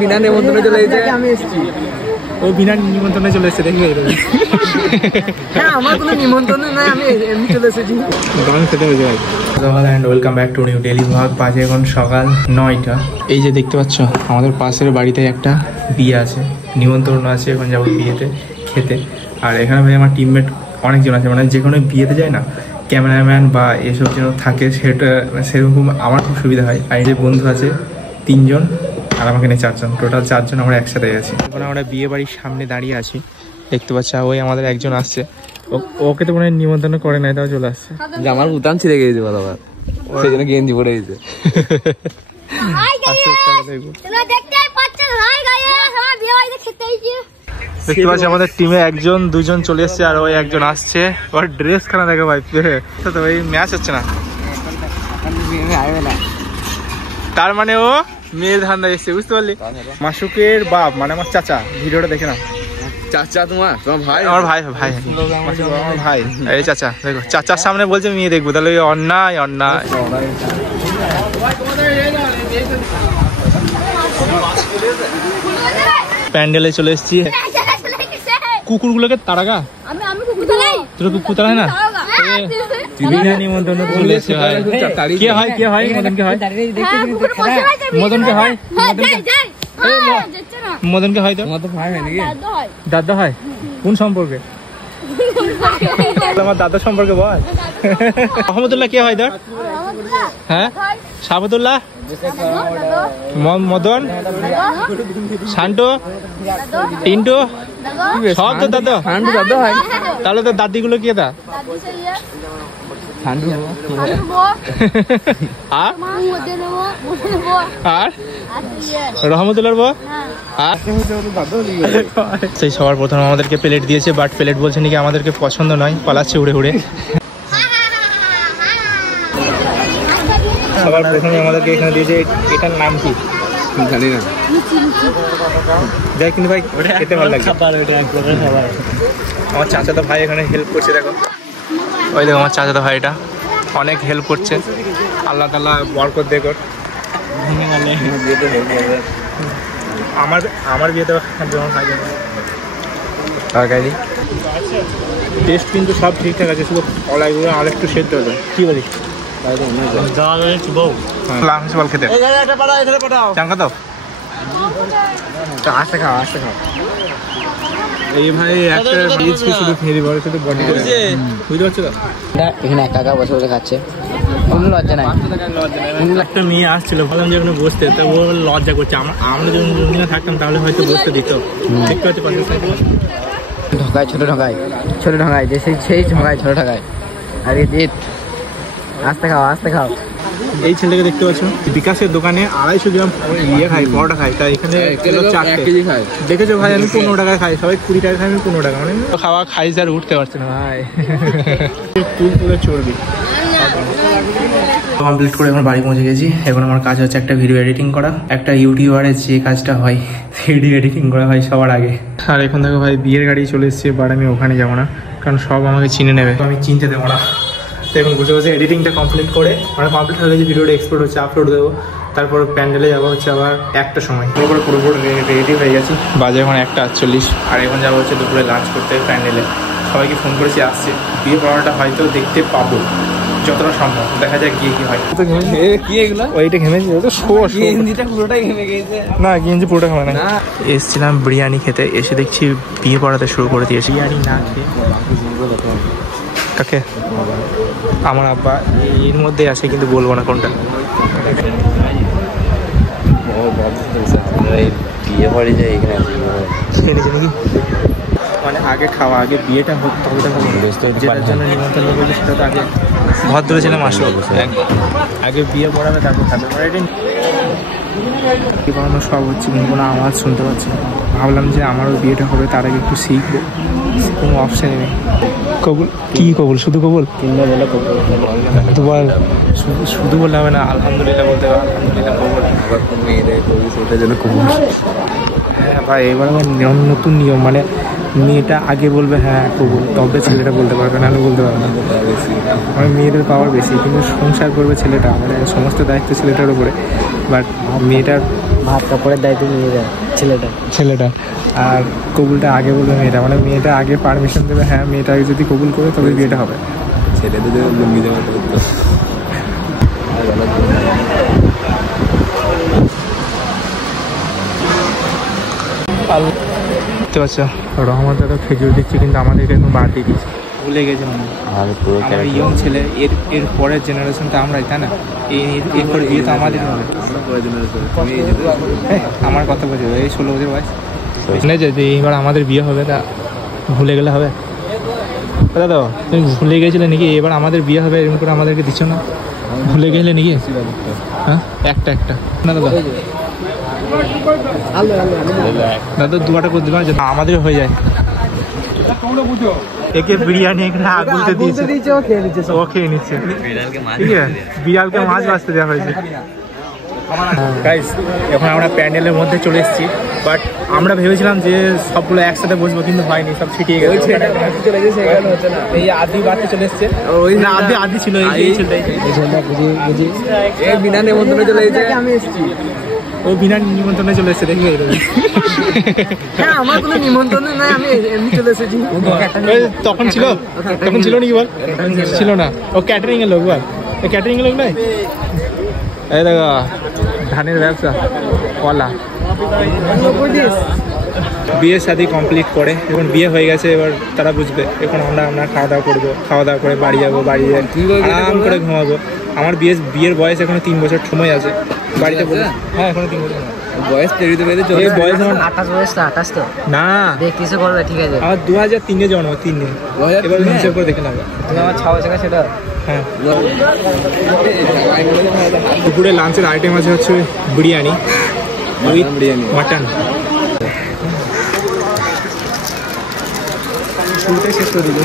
বিনা নিমন্ত্রণে চলে এসেছে, আমি এসেছি। ও বিনা নিমন্ত্রণে চলে এসেছে, দেখবি? হ্যাঁ, আমার কোনো নিমন্ত্রণ নাই, আমি এমনি চলে এসেছি। গান খেতে হয়েছে ভাই। And welcome back to new daily blog. বাজে এখন সকাল 9টা। এই যে দেখতে পাচ্ছ, আমাদের পাশের বাড়িতে একটা বিয়ে আছে, নিমন্ত্রণ আছে। এখন যাবো বিয়েতে খেতে। আর এখানে ভাই আমার টিমমেট অনেকজন আছে, মানে যে কোনো বিয়েতে যায় না, ক্যামেরাম্যান বা এসব যেন থাকে, সেটা সেরকম আমার খুব সুবিধা হয়। আর এই যে বন্ধু আছে 3 জন, আর আমাকে নিয়ে 4 জন, টোটাল 4 জন আমরা একসাথে আছি। এখন আমরা বিয়ে বাড়ির সামনে দাঁড়িয়ে আছি, দেখতে পাচ্ছি। ওই আমাদের একজন আসছে, ওকে তো মনে হয় নিমন্ত্রণ করে নাই, তাও চলে আসছে। আমার বুতাম ছিঁড়ে গেছে বাবা, সেই জন্য গেঞ্জি পরে গেছে। দেখতে পাচ্ছি আমাদের টিমে 1 জন 2 জন চলে এসছে, আর ওই একজন আসছে। ওর ড্রেস খানা দেখো ভাই, তো ওই ম্যাচ হচ্ছে না, তার মানে ও মেয়ের ধান্দা এসছে, বুঝতে পারলি? মাসুকের বাপ মানে আমার চাচা, ভিডিওটা দেখে না। চাচা তোমার ভাই? আমার ভাই, ভাই আমার ভাই। এই চাচা দেখো, চাচার সামনে বলছে মেয়ে দেখবো, তাহলে অন্যায় অন্যায়। প্যান্ডেলে চলে এসেছি। কুকুরগুলোকে তাড়াগা, তোর কুকুর তাড়ায় না? নিমন্ত্রণ চলে এসেছে ভাই। কে হয় কে হয়? মদনকে হয়, মদনকে হয়, মদনকে হয়। তো দাদা হয় কোন সম্পর্কে? আমার দাদা সম্পর্কে বল। রহমতুল্লাহ কে হয় তোর? হ্যাঁ, সাবতুল্লাহ, মদন, শান্টু, টিন্টু, সব তো দাদা। দাদা হয়, তাহলে তো দাদিগুলো কে? দা আর রহমতুল্লাহর বউ। সেই সবার প্রথম আমাদেরকে প্লেট দিয়েছে, বাট প্লেট বলছে নাকি আমাদেরকে পছন্দ নয়, পালাচ্ছে উড়ে উড়ে। সবার প্রথমে আমাদেরকে এখানে দিয়েছে, এটার নাম কি জানি না, যাই কিন্তু ভাই খেতে ভালো লাগে। আমার চাচাতো ভাই এখানে হেল্প করছে, দেখো ওই দেখো আমার চাচাতো ভাইটা অনেক হেল্প করছে। আল্লাহ তাআলা বরকত দেখ। আমার বিয়েতে তরকারি টেস্ট কিন্তু সব ঠিকঠাক আছে, শুধু কলাইগুলো আর একটু সেদ্ধ হবে। কি বলিস? বল খেতে চাঙ্কা তো আসতে খাও, আসতে খাও। এই ভাই একটা বীজ কি শুধু খেয়ে দিবে, শুধু বডি বুঝতে পারছো তো? এখানে একা একা বসে বসে খাচ্ছে, কোনো লজ্জা নাই। একটা মেয়ে আসছিল, ভাবলাম যে ওখানে বসতে, তা ও লজ্জা করছে। আমরা যখন থাকতাম তাহলে হয়তো বসতে দিত। দেখতে পাচ্ছি ঢোকায়, ছোট ঢোকায়, ছোট ঢোকায়, যে সেই ঢোকায়, ছোট ঢোকায়। আরে জিৎ, আস্তে খাও, আস্তে খাও। এই ছেলেকে দেখতে পাচ্ছ, বিকাশের দোকানে 250 গ্রাম ইয়ে খাই, পরোটা খাই, তাই এখানে 4 কেজি খাই। দেখেছো ভাই, আমি 15 টাকায় খাই, সবাই 20 টাকা খাই, আমি 15 টাকা। মানে খাওয়া খাই আর উঠতে পারছি না ভাই, তুই পুরো চর্বি। কমপ্লিট করে এখন বাড়ি পৌঁছে গেছি। এখন আমার কাজ হচ্ছে একটা ভিডিও এডিটিং করা। একটা ইউটিউবারের যে কাজটা হয়, ভিডিও এডিটিং করা হয় সবার আগে। আর এখন থেকে ভাই বিয়ের গাড়ি চলে এসছে, বাট আমি ওখানে যাবো না, কারণ সব আমাকে চিনে নেবে, আমি চিনতে দেবো না। তো এখন বসে বসে এডিটিংটা কমপ্লিট করে, মানে কমপ্লিট হয়ে গেছে, ভিডিওটা এক্সপোর্ট হচ্ছে, আপলোড দেবো। তারপর প্যান্ডেলে যাবো হচ্ছে আবার 1টার সময়। পুরোপুরি রেডি হয়ে গেছি, বাজে এখন 1:48। আর এখন যাবো হচ্ছে দুপুরে লাঞ্চ করতে প্যান্ডেলে। সবাইকে ফোন করেছি আসছে। বিয়ে পড়াটা হয়তো দেখতে পাবো যতটা সম্ভব, দেখা যাক গিয়ে কি হয়। কি এগুলো? ওইটা ঘেমেছি, ওটা গেঞ্জিটা পুরোটাই ঘেমে গেছে। না, গেঞ্জি পুরোটা ঘেমে না। এসছিলাম বিরিয়ানি খেতে, এসে দেখছি বিয়ে পড়াতে শুরু করে দিয়েছি। বিরিয়ানি না খেয়ে কাকে? আমার আব্বা এর মধ্যে আছে, কিন্তু বলবো না কোনটা। বিয়ে পড়ে যায় এখানে খেয়ে নিয়েছে নাকি? মানে আগে খাওয়া, আগে বিয়েটা হোক, তবে তো যেটার জন্য নিমন্ত্রণ করবে সেটা তো আগে ভদ্র ছিলাম আসো, আগে বিয়ে পড়াবে তারপর খাবে। কি বানানো সব হচ্ছে, কিন্তু কোনো আওয়াজ শুনতে পাচ্ছি না। ভাবলাম যে আমারও বিয়েটা হবে, তার আগে একটু শিখবো, কোনো অপশানই নেই। কবুল কি কবুল? শুধু কবুল? তো বল, শুধু বললে হবে না, আলহামদুলিল্লাহ বলতে হবে। আলহামদুলিল্লাহ কবুল। হ্যাঁ ভাই, এবার আমার নতুন নিয়ম, মানে মেয়েটা আগে বলবে হ্যাঁ কবুল, তবে ছেলেটা বলতে পারবে, নাহলে বলতে পারবে না। মানে মেয়েদের পাওয়ার বেশি, কিন্তু সংসার করবে ছেলেটা, মানে সমস্ত দায়িত্ব ছেলেটার উপরে। বাট মেয়েটার ভাত কাপড়ের দায়িত্ব নিয়ে যায় ছেলেটা। আর কবুলটা আগে বলবে মেয়েটা, মানে মেয়েটা আগে পারমিশন দেবে, হ্যাঁ মেয়েটা যদি কবুল করে তবে বিয়েটা হবে। ছেলেদের লুঙ্গি দেওয়া বুঝতে পারছো, রহমত দাদা খেজুর দিচ্ছে কিন্তু আমাদেরকে একদম বাদ দিয়ে দিচ্ছে, ভুলে গেছে মনে হয়। আমরা ইয়ং ছেলে, এর পরের জেনারেশনটা আমরাই, তাই না? এরপর বিয়ে তো আমাদের হবে। আমার কথা বোঝো, এই 16 বছর বয়স শুনেছে যে এইবার আমাদের বিয়ে হবে, তা ভুলে গেলে হবে? দাদা তুমি ভুলে গেছিলে নাকি এবার আমাদের বিয়ে হবে, এরকম করে আমাদেরকে দিচ্ছ না? ভুলে গেলে নাকি? হ্যাঁ একটা না দাদা, দাদা দুয়াটা করে দিলাম আমাদের হয়ে যায়। একে বিরিয়ানি এখানে আগুনতে দিয়েছে, ও খেয়ে নিচ্ছে। ঠিক আছে, বিড়ালকে মাছ বাঁচতে দেওয়া হয়েছে। গাইস এখন আমরা প্যান্ডেলের মধ্যে চলে এসেছি, বাট আমরা ভেবেছিলাম যে সবগুলো একসাথে বসবো, কিন্তু হয়নি, সব ছিটিয়ে গেছে। এই আদি বাড়তে চলে এসছে, আদি ছিল বিনা নিমন্ত্রণে চলে এসেছে। আমি এসেছি, ও বিনা নিমন্ত্রণে চলে এসেছে, দেখি হ্যাঁ আমার কোনো নিমন্ত্রণ নাই, আমি এমনি চলে এসেছি। তখন ছিল নাকি বল? ছিল না, ও ক্যাটারিং এর লোক, বল ক্যাটারিং এর লোক নয়। এই দেখো ধানের ব্যবসা ওয়ালা। বিয়ে শাদি কমপ্লিট করে এখন বিয়ে হয়ে গেছে, এবার তারা বুঝবে। এখন আমরা খাওয়া দাওয়া করবো, খাওয়া দাওয়া করে বাড়ি যাবো, বাড়ি আরাম করে ঘুমাবো। আমার বিয়ের বয়স এখনো 3 বছর সময় আছে বাড়িতে। হ্যাঁ এখনো 3 বছর বয়স, পেরিয়ে বয়স 28 তো না দেখতেছে করবে, ঠিক আছে। আমার 2003-এ জন্ম, 3 এবার হিসেব করে দেখে নেবো। আমার 6 বছর সেটা। হ্যাঁ দুপুরে লাঞ্চের আইটেম আছে হচ্ছে বিরিয়ানি উইথ মাটন। শুরুতেই শেষ করে দিল,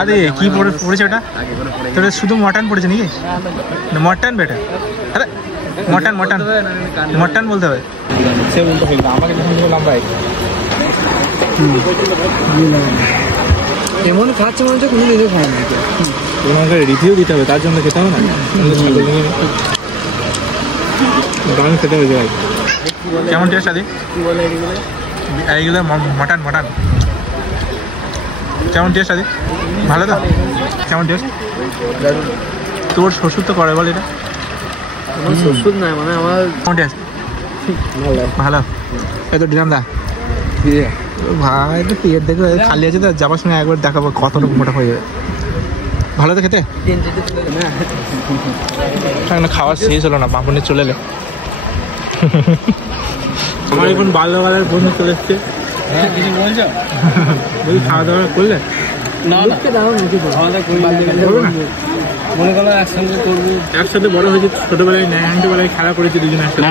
আরে কি পড়েছে ওটা? তোটা শুধু মটন পড়েছে নাকি? মটন বেটা, আরে মটন বলতে হবে। সে উল্টো ফেলবে আমাকে, যখন বললাম ভাই এমন খাচ্ছে মনে হচ্ছে কোনো কিছু খায় না। তোমাকে রিভিউ দিতে হবে, তার জন্য খেতে হবে না। দারুণ খেতে হয়েছে ভাই। কেমন টেস্ট আদি? এইগুলো মটন কেমন টেস্ট আদি? ভালো তো? কেমন টেস্ট? তোর শ্বশুর তো করে বল এটা? আমার শ্বশুর নয়, মানে আমার কেমন টেস্ট? ভালো। এই তো দিলাম দা ভাই, তো পেট দেখে খালি আছে তো, যাবার সময় একবার দেখাবো কতটুকু মোটা হয়ে যাবে। ভালো তো খেতে? খাওয়া শেষ হলো না, বামুনে চলে এলে। আমার এখন বাল্যকালের বন্ধু চলে এসছে। বলি খাওয়া দাওয়া করলে? মনে করো একসঙ্গে করবো, একসাথে বড় হয়েছে, ছোটবেলায় ন্যাংটোবেলায় খেলা করেছি দুজনে একসাথে।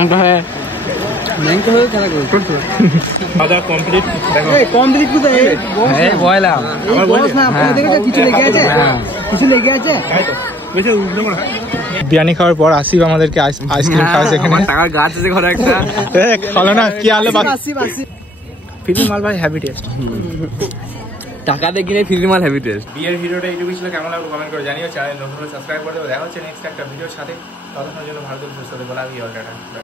বিরিয়ানি খাওয়ার পর আসিফ আমাদেরকে আইসক্রিম খাওয়াচ্ছে এখানে। টাকার গাছ আছে ঘরে একটা, ভালো না কি আলো ফ্রি মাল ভাই, হ্যাভি টেস্ট। টাকা দিয়ে কিনে ফ্রি মাল, হ্যাভি টেস্ট। বিয়ের ভিডিওটা এইটুকু ছিল, কেমন লাগলো কমেন্ট করে জানিও। চ্যানেল নতুন সাবস্ক্রাইব করে দেবো। দেখা হচ্ছে নেক্সট একটা ভিডিওর সাথে, ততক্ষণের জন্য ভালো থাকবে, সুস্থ থাকবে।